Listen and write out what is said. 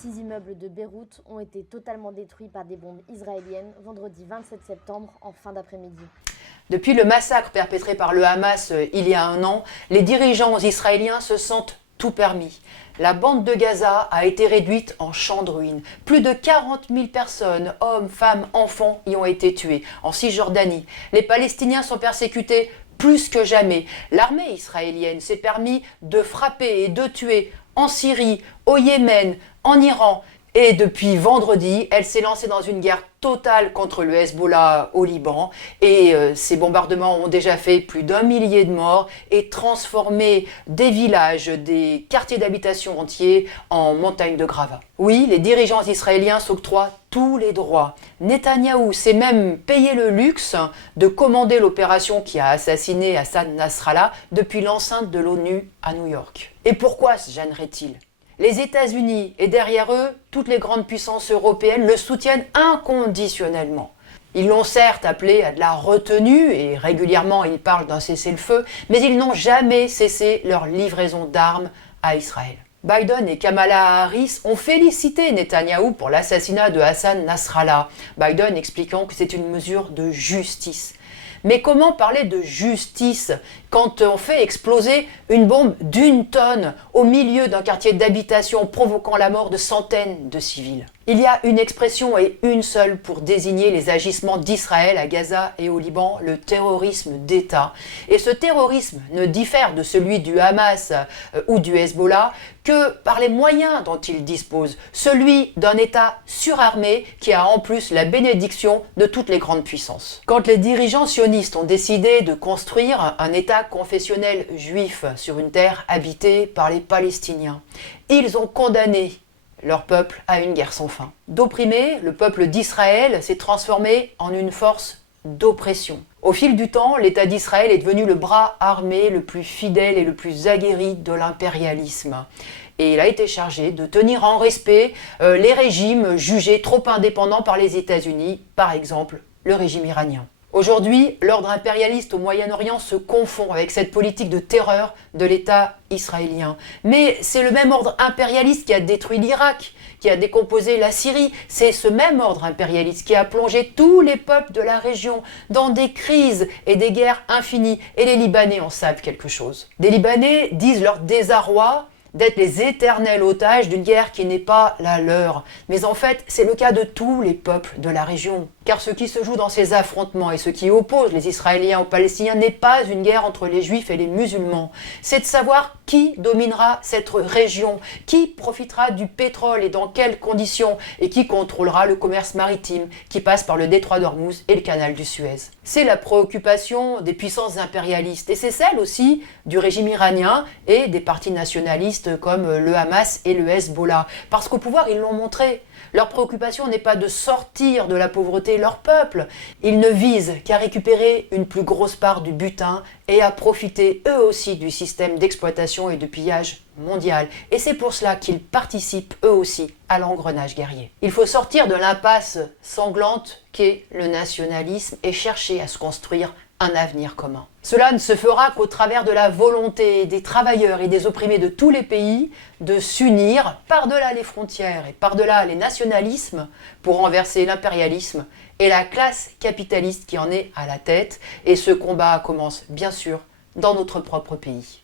6 immeubles de Beyrouth ont été totalement détruits par des bombes israéliennes vendredi 27 septembre en fin d'après-midi. Depuis le massacre perpétré par le Hamas il y a un an, les dirigeants israéliens se sentent tout permis. La bande de Gaza a été réduite en champ de ruines. Plus de 40 000 personnes, hommes, femmes, enfants, y ont été tués. En Cisjordanie, les Palestiniens sont persécutés plus que jamais. L'armée israélienne s'est permis de frapper et de tuer en Syrie, au Yémen, en Iran. Et depuis vendredi, elle s'est lancée dans une guerre totale contre le Hezbollah au Liban. Et ces bombardements ont déjà fait plus d'1 millier de morts et transformé des villages, des quartiers d'habitation entiers en montagnes de gravats. Oui, les dirigeants israéliens s'octroient tous les droits. Netanyahou s'est même payé le luxe de commander l'opération qui a assassiné Hassan Nasrallah depuis l'enceinte de l'ONU à New York. Et pourquoi se gênerait-il ? Les États-Unis et derrière eux, toutes les grandes puissances européennes le soutiennent inconditionnellement. Ils l'ont certes appelé à de la retenue et régulièrement ils parlent d'un cessez-le-feu, mais ils n'ont jamais cessé leur livraison d'armes à Israël. Biden et Kamala Harris ont félicité Netanyahou pour l'assassinat de Hassan Nasrallah, Biden expliquant que c'est une mesure de justice. Mais comment parler de justice quand on fait exploser une bombe d'1 tonne au milieu d'un quartier d'habitation provoquant la mort de centaines de civils ? Il y a une expression et une seule pour désigner les agissements d'Israël à Gaza et au Liban, le terrorisme d'État. Et ce terrorisme ne diffère de celui du Hamas ou du Hezbollah que par les moyens dont il dispose, celui d'un État surarmé qui a en plus la bénédiction de toutes les grandes puissances. Quand les dirigeants sionistes ont décidé de construire un État confessionnel juif sur une terre habitée par les Palestiniens, ils ont condamné leur peuple à une guerre sans fin. D'opprimé, le peuple d'Israël s'est transformé en une force d'oppression. Au fil du temps, l'État d'Israël est devenu le bras armé le plus fidèle et le plus aguerri de l'impérialisme. Et il a été chargé de tenir en respect les régimes jugés trop indépendants par les États-Unis, par exemple le régime iranien. Aujourd'hui, l'ordre impérialiste au Moyen-Orient se confond avec cette politique de terreur de l'État israélien. Mais c'est le même ordre impérialiste qui a détruit l'Irak, qui a décomposé la Syrie. C'est ce même ordre impérialiste qui a plongé tous les peuples de la région dans des crises et des guerres infinies. Et les Libanais en savent quelque chose. Des Libanais disent leur désarroi d'être les éternels otages d'une guerre qui n'est pas la leur. Mais en fait, c'est le cas de tous les peuples de la région. Car ce qui se joue dans ces affrontements et ce qui oppose les Israéliens aux Palestiniens n'est pas une guerre entre les Juifs et les musulmans. C'est de savoir qui dominera cette région, qui profitera du pétrole et dans quelles conditions, et qui contrôlera le commerce maritime qui passe par le détroit d'Ormuz et le canal du Suez. C'est la préoccupation des puissances impérialistes et c'est celle aussi du régime iranien et des partis nationalistes comme le Hamas et le Hezbollah. Parce qu'au pouvoir, ils l'ont montré. Leur préoccupation n'est pas de sortir de la pauvreté leur peuple. Ils ne visent qu'à récupérer une plus grosse part du butin et à profiter eux aussi du système d'exploitation et de pillage mondial. Et c'est pour cela qu'ils participent eux aussi à l'engrenage guerrier. Il faut sortir de l'impasse sanglante qu'est le nationalisme et chercher à se construire un avenir commun. Cela ne se fera qu'au travers de la volonté des travailleurs et des opprimés de tous les pays de s'unir par-delà les frontières et par-delà les nationalismes pour renverser l'impérialisme et la classe capitaliste qui en est à la tête. Et ce combat commence bien sûr dans notre propre pays.